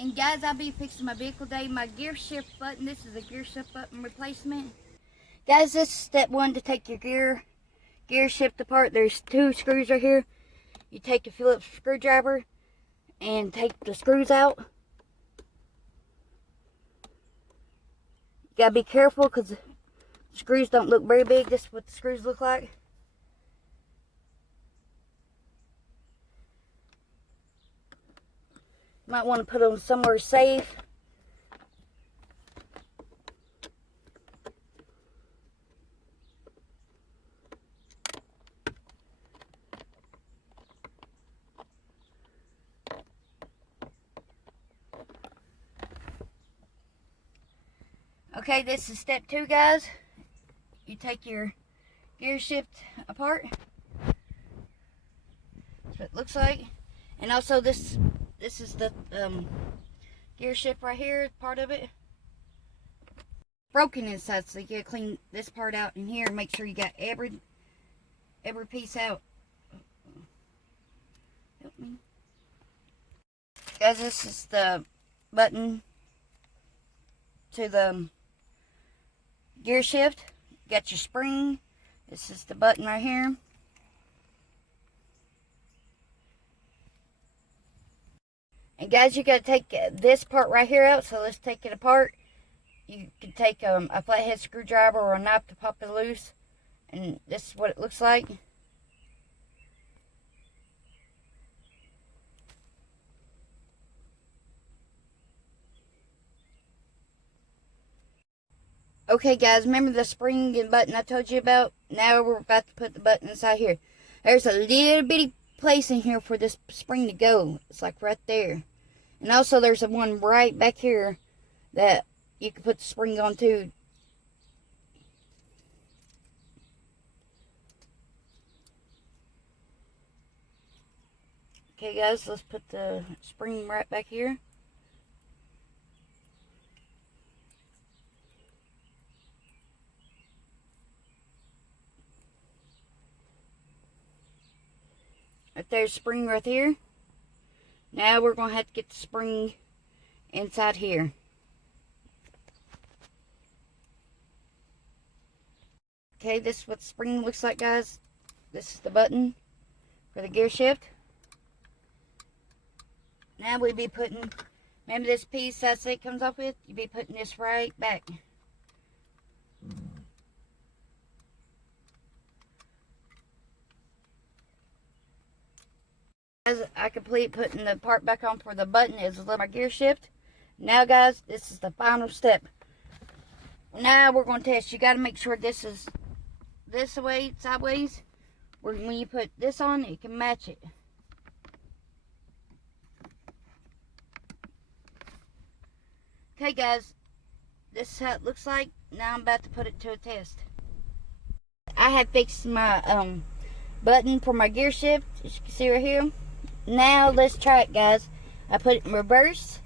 And guys, I'll be fixing my vehicle today. My gear shift button, this is a gear shift button replacement. Guys, this is step one to take your gear shift apart. There's 2 screws right here. You take a Phillips screwdriver and take the screws out. You gotta be careful because the screws don't look very big. This is what the screws look like. Might want to put them somewhere safe. Okay, this is step 2, guys. You take your gear shift apart. That's what it looks like. And also this is the gear shift right here, part of it. Broken inside, so you gotta clean this part out in here and make sure you got every piece out. Help me. Guys, this is the button to the gear shift. You got your spring. This is the button right here. And guys, you got to take this part right here out, so let's take it apart. You can take a flathead screwdriver or a knife to pop it loose. And this is what it looks like. Okay guys, remember the spring and button I told you about? Now we're about to put the button inside here. There's a little bitty place in here for this spring to go. It's like right there. And also there's a one right back here that you can put the spring on too. Okay guys, let's put the spring right back here. Right there's spring right here. Now we're going to have to get the spring inside here. Okay, this is what the spring looks like, guys. This is the button for the gear shift. Now we'll be putting, remember this piece that it comes off with? You'll be putting this right back. As I complete putting the part back on for the button is a little my gear shift. Now guys, this is the final step. Now we're going to test. You got to make sure this is this way, sideways. When you put this on, it can match it. Okay guys, this is how it looks like. Now I'm about to put it to a test. I have fixed my button for my gear shift, as you can see right here. Now let's try it, guys. I put it in reverse,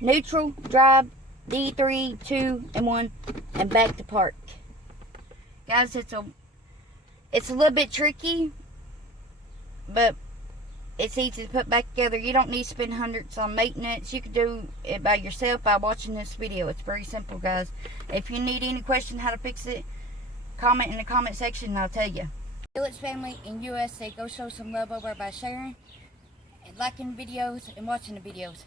neutral, drive, D3, 2, and 1, and back to park. Guys, it's a little bit tricky, but it's easy to put back together. You don't need to spend hundreds on maintenance. You can do it by yourself by watching this video. It's very simple, guys. If you need any question how to fix it, comment in the comment section and I'll tell you. Phillips family in USA, go show some love over by sharing and liking videos and watching the videos.